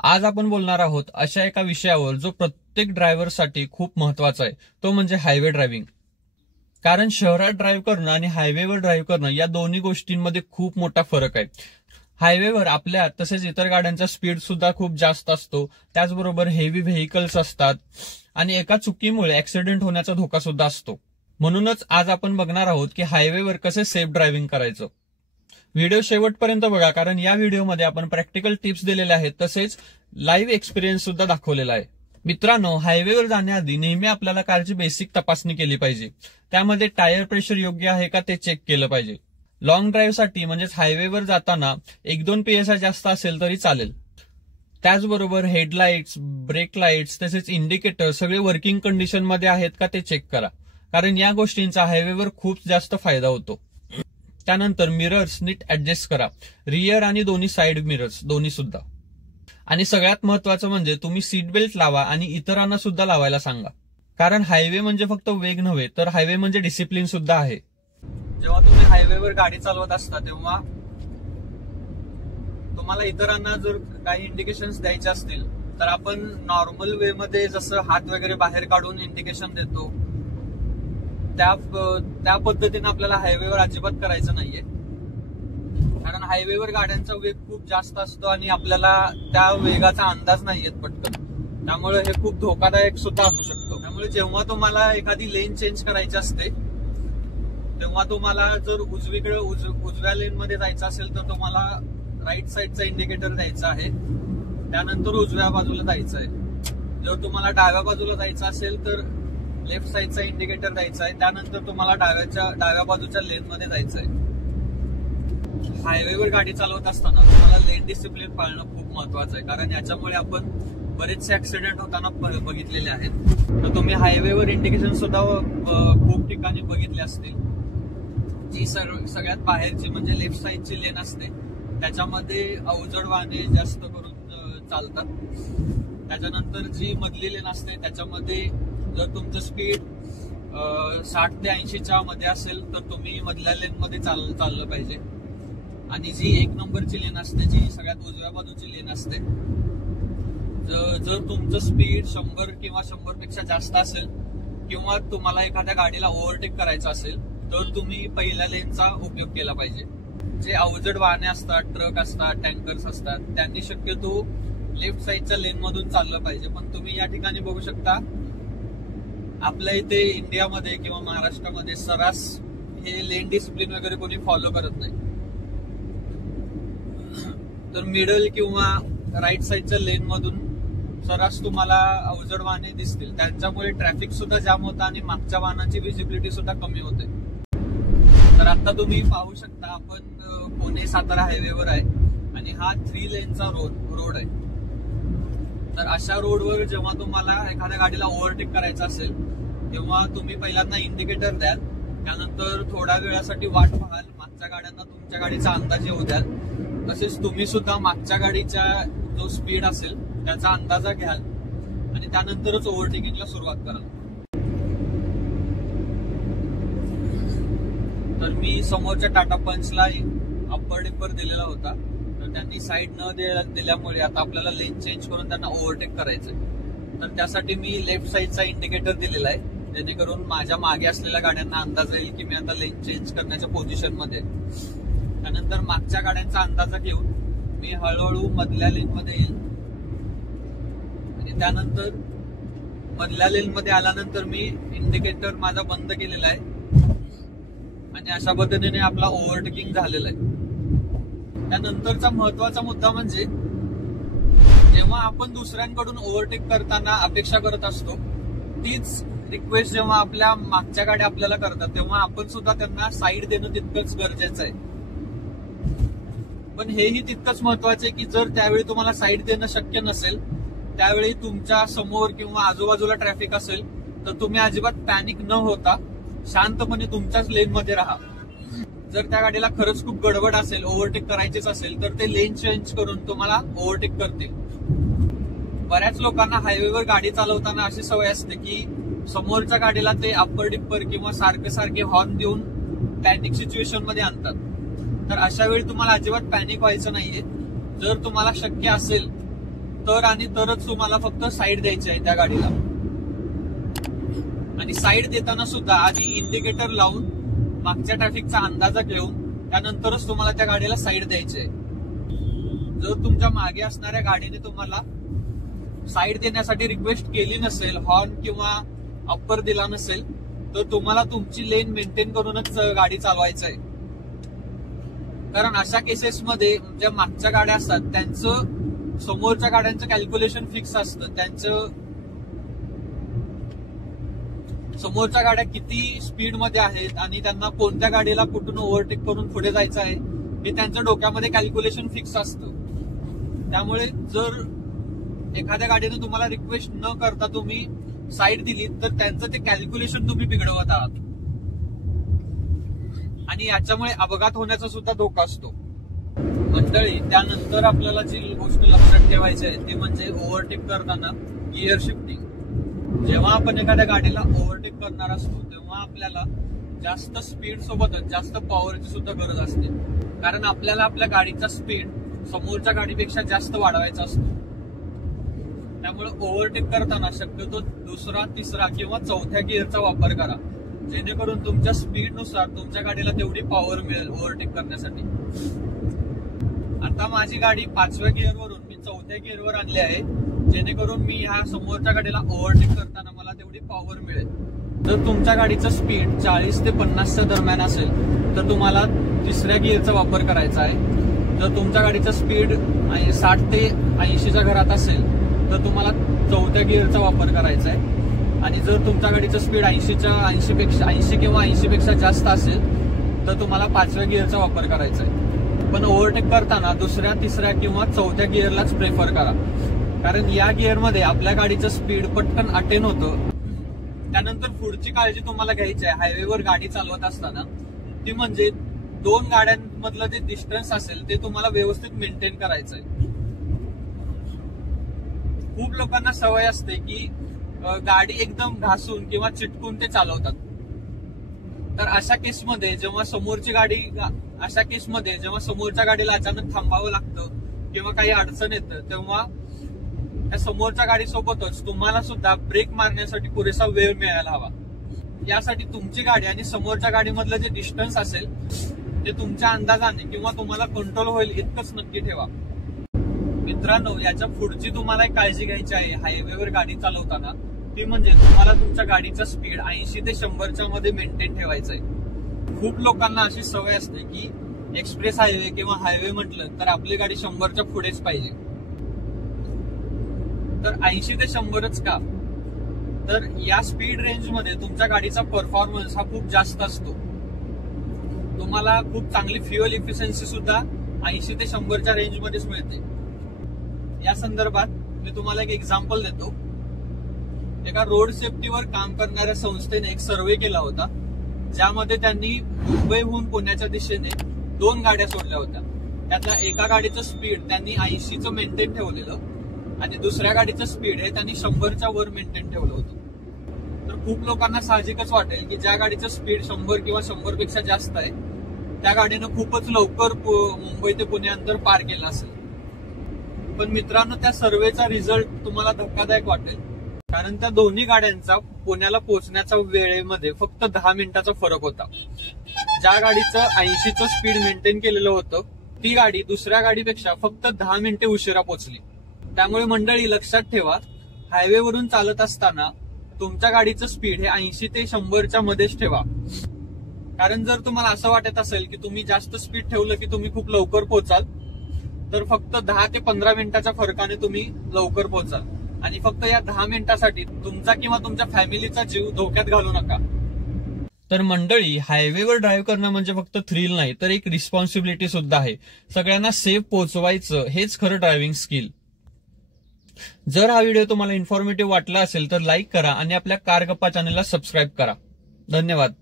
आज आपण बोलणार आहोत अशा एका विषयावर जो प्रत्येक ड्रायव्हरसाठी खूप महत्वाचा आहे, तो म्हणजे हायवे ड्रायव्हिंग. कारण शहरात ड्राईव्ह करणं आणि हायवेवर ड्राईव्ह करणं या दोन्ही गोष्टींमध्ये खूप मोठा फरक आहे. हायवेवर आपल्या तसेच इतर गाड्यांचा स्पीड सुद्धा खूप जास्त असतो, त्याचबरोबर हेवी व्हेकल्स असतात आणि एका चुकीमुळे ऍक्सिडेंट होण्याचा धोका सुद्धा असतो. म्हणूनच आज आपण बघणार आहोत की हायवेवर कसे सेफ ड्रायव्हिंग करायचं. व्हिडिओ शेवटपर्यंत बघा, कारण या व्हिडिओमध्ये आपण प्रॅक्टिकल टिप्स दिलेल्या आहेत, तसेच लाईव्ह एक्सपिरियन्स सुद्धा दाखवलेला आहे. मित्रांनो, हायवेवर जाण्याआधी नेहमी आपल्याला कारची बेसिक तपासणी केली पाहिजे. त्यामध्ये टायर प्रेशर योग्य आहे का ते चेक केलं पाहिजे. लॉंग ड्राईव्हसाठी म्हणजेच हायवेवर जाताना 1-2 PSI जास्त असेल तरी चालेल. त्याचबरोबर हेडलाईट्स, ब्रेक लाईट्स तसेच इंडिकेटर सगळे वर्किंग कंडिशनमध्ये आहेत का ते चेक करा, कारण या गोष्टींचा हायवेवर खूप जास्त फायदा होतो. त्यानंतर मिरर्स नीट ऍडजस्ट करा, रियर आणि दोन्ही साइड मिरर्स दोन्ही सुद्धा. आणि सगळ्यात महत्वाचं म्हणजे तुम्ही सीट बेल्ट लावा आणि इतरांना सुद्धा लावायला सांगा, कारण हायवे म्हणजे फक्त वेग नव्हे तर हायवे म्हणजे डिसिप्लिन सुद्धा आहे. जेव्हा तुम्ही हायवेवर गाडी चालवत असता तेव्हा तुम्हाला इतरांना जर काही इंडिकेशन्स द्यायचे असतील तर आपण नॉर्मल वे मध्ये जसं हात वगैरे बाहेर काढून इंडिकेशन देतो त्या पद्धतीने आपल्याला हायवेवर अजिबात करायचं नाहीये. कारण हायवेवर गाड्यांचा वेग खूप जास्त असतो आणि आपल्याला त्या वेगाचा अंदाज नाही येत पटकन, त्यामुळे हे खूप धोकादायक सुद्धा असू शकतो. त्यामुळे जेव्हा तुम्हाला एखादी लेन चेंज करायची असते तेव्हा तुम्हाला जर उजव्या लेन मध्ये जायचं असेल तर तुम्हाला राईट साईडचा इंडिकेटर द्यायचा आहे, त्यानंतर उजव्या बाजूला जायचं आहे. जर तुम्हाला डाव्या बाजूला जायचं असेल तर लेफ्ट साईडचा इंडिकेटर द्यायचा आहे, त्यानंतर तुम्हाला डाव्या बाजूच्या लेन मध्ये जायचं आहे. हायवेवर गाडी चालवत असताना तुम्हाला लेन डिसिप्लिन पाळणं खूप महत्वाचं आहे, कारण याच्यामुळे आपण बरेचसे ऍक्सिडेंट होताना बघितलेले आहेत. तर तुम्ही हायवेवर इंडिकेशन सुद्धा खूप ठिकाणी बघितले असतील. जी सगळ्यात बाहेरची म्हणजे लेफ्ट साईडची लेन असते त्याच्यामध्ये अवजड वाहने जास्त करून चालतात. त्याच्यानंतर जी मधली लेन असते त्याच्यामध्ये जर तुमचं स्पीड 60 ते 80च्या मध्ये असेल तर तुम्ही मधल्या लेन मध्ये चाललं पाहिजे. आणि जी 1 नंबरची लेन असते, जी सगळ्यात उजव्या बाजूची लेन असते, जर तुमचं स्पीड 100 किंवा 100 पेक्षा जास्त असेल किंवा तुम्हाला एखाद्या गाडीला ओव्हरटेक करायचं असेल तर तुम्ही पहिल्या लेनचा उपयोग केला पाहिजे. जे अवजड वाहने असतात, ट्रक असतात, टँकर्स असतात, त्यांनी शक्यतो लेफ्ट साईडच्या लेन मधून चाललं पाहिजे. पण तुम्ही या ठिकाणी बघू शकता आपल्या इथे इंडियामध्ये किंवा महाराष्ट्रामध्ये सर्रास हे लेन डिसिप्लिन वगैरे कोणी फॉलो करत नाही. तर मिडल किंवा राईट साईडच्या लेन मधून सर्रास तुम्हाला अवजड वाहने दिसतील. त्यांच्यामुळे ट्रॅफिक सुद्धा जाम होतं आणि मागच्या वाहनाची विजिबिलिटी सुद्धा कमी होते. तर आता तुम्ही पाहू शकता आपण पुणे-सातारा हायवेवर आहे आणि हा 3 लेनचा रोड आहे. तर अशा रोडवर जेव्हा तुम्हाला एखाद्या गाडीला ओव्हरटेक करायचं असेल तेव्हा तुम्ही पहिल्यांदा इंडिकेटर द्याल, त्यानंतर थोड्या वेळासाठी वाट पाहाल, मागच्या गाड्यांना तुमच्या गाडीचा अंदाज येऊ द्याल. तसेच तुम्ही सुद्धा मागच्या गाडीचा जो स्पीड असेल त्याचा अंदाजा घ्याल आणि त्यानंतरच ओव्हरटेकिंगला सुरुवात कराल. तर मी समोरच्या टाटा पंचला अप्पर डिपर दिलेला होता, तर त्यांनी साईड न दिल्यामुळे आता आपल्याला लेन चेंज करून त्यांना ओव्हरटेक करायचंय. तर त्यासाठी मी लेफ्ट साईडचा इंडिकेटर दिलेला आहे, जेणेकरून माझ्या मागे असलेल्या गाड्यांना अंदाज येईल की मी आता लेन चेंज करण्याच्या पोझिशन मध्ये. त्यानंतर मागच्या गाड्यांचा अंदाजा घेऊन मी हळूहळू मधल्या लेन मध्ये येईल आणि त्यानंतर मधल्या लेन मध्ये आल्यानंतर मी इंडिकेटर माझा बंद केलेला आहे आणि अशा पद्धतीने आपला ओव्हरटेकिंग झालेला आहे. त्यानंतरचा महत्वाचा मुद्दा म्हणजे जेव्हा आपण दुसऱ्यांकडून ओव्हरटेक करताना अपेक्षा करत असतो तीच रिक्वेस्ट जेव्हा आपल्या मागच्या गाड्या आपल्याला करतात तेव्हा आपण सुद्धा त्यांना साईड देणं तितकंच गरजेचं आहे. पण हेही तितकंच महत्वाचं आहे की जर त्यावेळी तुम्हाला साईड देणं शक्य नसेल, त्यावेळी तुमच्या समोर किंवा आजूबाजूला ट्रॅफिक असेल तर तुम्ही अजिबात पॅनिक न होता शांतपणे तुमच्याच लेन मध्ये राहा. जर त्या गाडीला खरंच खूप गडबड असेल, ओव्हरटेक करायचीच असेल तर ते लेन चेंज करून तुम्हाला ओव्हरटेक करतील. बऱ्याच लोकांना हायवेवर गाडी चालवताना अशी सवय असते की समोरच्या गाडीला ते अप्पर डिप्पर किंवा सारखे हॉर्न देऊन पॅनिक सिच्युएशन मध्ये आणतात. तर अशा वेळी तुम्हाला अजिबात पॅनिक व्हायचं नाहीये. जर तुम्हाला शक्य असेल तर आणि तरच तुम्हाला फक्त साईड द्यायची आहे त्या गाडीला. आणि साईड देताना सुद्धा आधी इंडिकेटर लावून मागच्या ट्रॅफिकचा अंदाजा घेऊन त्यानंतरच तुम्हाला त्या गाडीला साईड द्यायची आहे. जर तुमच्या मागे असणाऱ्या गाडीने तुम्हाला साईड देण्यासाठी रिक्वेस्ट केली नसेल, हॉर्न किंवा अप्पर दिला नसेल, तर तुम्हाला तुमची लेन मेंटेन करूनच गाडी चालवायचं आहे. कारण अशा केसेसमध्ये ज्या मागच्या गाड्या असतात त्यांचं समोरच्या गाड्यांचं कॅल्क्युलेशन फिक्स असतं. त्यांचं समोरच्या गाड्या किती स्पीडमध्ये आहेत आणि त्यांना कोणत्या गाडीला कुठून ओव्हरटेक करून पुढे जायचं आहे हे त्यांच्या डोक्यामध्ये कॅल्क्युलेशन फिक्स असतं. त्यामुळे जर एखाद्या गाडीने तुम्हाला रिक्वेस्ट न करता तुम्ही साईड दिली तर त्यांचं ते कॅल्क्युलेशन तुम्ही बिघडवत आहात आणि याच्यामुळे अपघात होण्याचा सुद्धा धोका असतो. मंडळी, त्यानंतर आपल्याला जी गोष्ट लक्षात ठेवायची आहे ते म्हणजे ओव्हरटेक करताना गिअर शिफ्टिंग. जेव्हा आपण एखाद्या गाडीला ओव्हरटेक करणार असतो तेव्हा आपल्याला जास्त स्पीड सोबतच जास्त पॉवरची सुद्धा गरज असते. कारण आपल्याला आपल्या गाडीचा स्पीड समोरच्या गाडीपेक्षा जास्त वाढवायचा असतो. त्यामुळे ओव्हरटेक करताना शक्यतो दुसरा, तिसरा किंवा चौथ्या गिअरचा वापर करा, जेणेकरून तुमच्या स्पीडनुसार तुमच्या गाडीला तेवढी पॉवर मिळेल ओव्हरटेक करण्यासाठी. आता माझी गाडी 5व्या गिअरवरून मी 4थ्या गिअरवर आणली आहे, जेणेकरून मी ह्या समोरच्या गाडीला ओव्हरटेक करताना मला तेवढी पॉवर मिळेल. जर तुमच्या गाडीचं स्पीड 40 ते 50च्या दरम्यान असेल तर तुम्हाला तिसऱ्या गिअरचा वापर करायचा आहे. जर तुमच्या गाडीचं स्पीड 60 ते 80च्या घरात असेल तर तुम्हाला 4थ्या गिअरचा वापर करायचा आहे. आणि जर तुमच्या गाडीचं स्पीड 80 किंवा 80 पेक्षा जास्त असेल तर तुम्हाला 5व्या गिअरचा वापर करायचा आहे. पण ओव्हरटेक करताना दुसऱ्या, तिसऱ्या किंवा 4थ्या गिअरलाच प्रेफर करा, कारण या गिअरमध्ये आपल्या गाडीचं स्पीड पटकन अटेन होतं. त्यानंतर पुढची काळजी तुम्हाला घ्यायची आहे हायवेवर गाडी चालवत असताना, ती म्हणजे 2 गाड्यांमधलं जे डिस्टन्स असेल ते तुम्हाला व्यवस्थित मेंटेन करायचं आहे. खूप लोकांना सवय असते की गाडी एकदम घासून किंवा चिटकून ते चालवतात. तर अशा केसमध्ये जेव्हा समोरच्या गाडीला अचानक थांबावं लागतं किंवा काही अडचण येतं तेव्हा त्या समोरच्या गाडीसोबतच तुम्हाला सुद्धा ब्रेक मारण्यासाठी पुरेसा वेळ मिळायला हवा. यासाठी तुमची गाडी आणि समोरच्या गाडीमधलं जे डिस्टन्स असेल ते तुमच्या अंदाजाने किंवा तुम्हाला कंट्रोल होईल इतकंच नक्की ठेवा. मित्रांनो, याच्या पुढची तुम्हाला एक काळजी घ्यायची आहे हायवेवर गाडी चालवताना, ती म्हणजे तुम्हाला तुमच्या गाडीचा स्पीड 80 ते 100च्या मध्ये मेंटेन ठेवायचा आहे. खूप लोकांना अशी सवय असते की एक्सप्रेस हायवे किंवा हायवे म्हटलं तर आपली गाडी 100च्या पुढेच पाहिजे. तर 80 ते 100च का? तर या स्पीड रेंजमध्ये तुमच्या गाडीचा परफॉर्मन्स हा खूप जास्त असतो. तुम्हाला खूप चांगली फ्युएल इफिशियन्सी सुद्धा 80 ते 100च्या रेंजमध्येच मिळते. या संदर्भात मी तुम्हाला एक एक्झाम्पल देतो. एका रोड सेफ्टीवर काम करणाऱ्या संस्थेने एक सर्व्हे केला होता, ज्यामध्ये त्यांनी मुंबईहून पुण्याच्या दिशेने 2 गाड्या सोडल्या होत्या. त्यातल्या एका गाडीचं स्पीड त्यांनी 80चं मेंटेन ठेवलेलं आणि दुसऱ्या गाडीचं स्पीड हे त्यांनी 100च्या वर मेंटेन ठेवलं होतं. तर खूप लोकांना साहजिकच वाटेल की ज्या गाडीचं स्पीड 100 किंवा 100 पेक्षा जास्त आहे त्या गाडीनं खूपच लवकर मुंबई ते पुणे अंतर पार केलं असेल. पण मित्रांनो, त्या सर्व्हेचा रिझल्ट तुम्हाला धक्कादायक वाटेल, कारण त्या दोन्ही गाड्यांचा पुण्याला पोहोचण्याच्या वेळेमध्ये फक्त 10 मिनिटाचा फरक होता. ज्या गाडीचं 80चं स्पीड मेंटेन केलेलं होतं ती गाडी दुसऱ्या गाडीपेक्षा फक्त 10 मिनिटे उशिरा पोहोचली. त्यामुळे मंडळी, लक्षात ठेवा, हायवेवरून चालत असताना तुमच्या गाडीचं स्पीड हे 80 ते 100च्या मध्येच ठेवा. कारण जर तुम्हाला असं वाटत असेल की तुम्ही जास्त स्पीड ठेवलं की तुम्ही खूप लवकर पोहोचाल, तर फक्त 10 ते 15 मिनिटाच्या फरकाने तुम्ही लवकर पोहोचाल. आणि फक्त या 10 मिनिटासाठी तुमचा किंवा तुमच्या फॅमिलीचा जीव धोक्यात घालू नका. तर मंडळी, हायवेवर ड्राईव्ह करणं म्हणजे फक्त थ्रिल नाही तर एक रिस्पॉन्सिबिलिटी सुद्धा आहे. सगळ्यांना सेफ पोहोचवायचं हेच खरं ड्रायव्हिंग स्किल. जर हा व्हिडिओ तुम्हाला इन्फॉर्मेटिव्ह वाटला असेल तर लाईक करा आणि आपल्या कार गप्पा चॅनलला सबस्क्राईब करा. धन्यवाद.